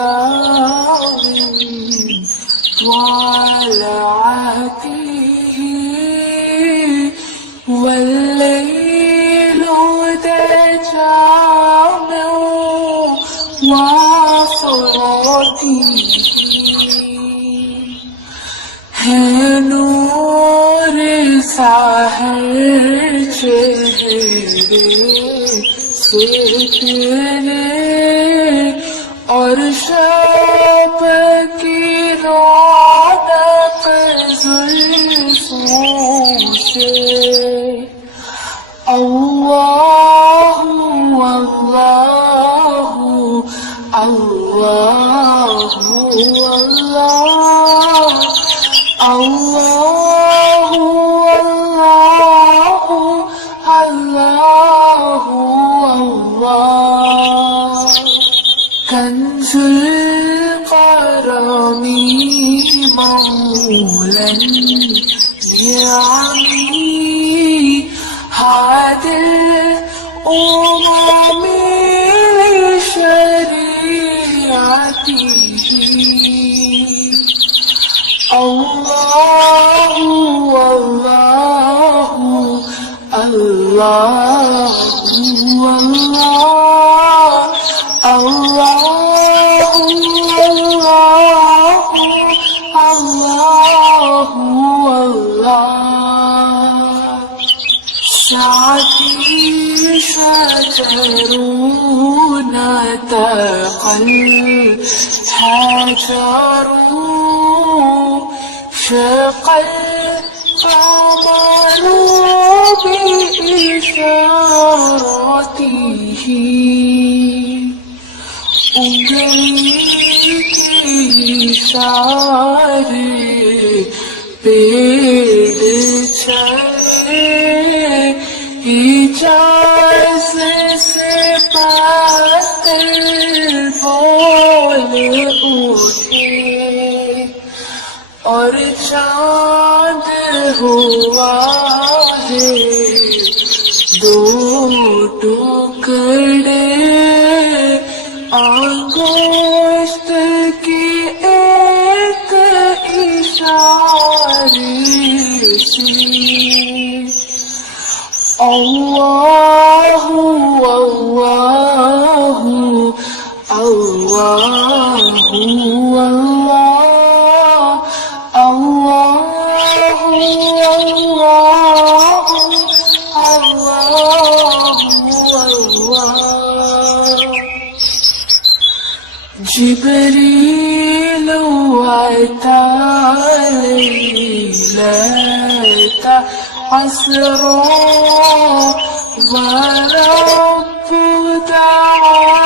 يوم طلعته والليل جامع وفراته है नूर साहर चेहरे से तेरे और शब की रौनक जुल्फों से अल्लाहु अल्लाहु अल्लाहु अल्लाह अल्लाहु अल्लाहु अल्लाह कंजुल करमी मौलन यामी हादिल umami शरीअती Allahu Allahu Allahu Allahu Allahu Allah Shati shajaruna taqal hajaru شق القمر بإشارته उंगली के इशारे पेड़ चले इजाज़त से पत्थर बोल उठे और चाँद हुआ है दो टुकड़े आंगोश्त की एक इशारे से अल्लाहु अल्लाहु अल्लाहु جبريل أتى ليلة عسرا ورب دعا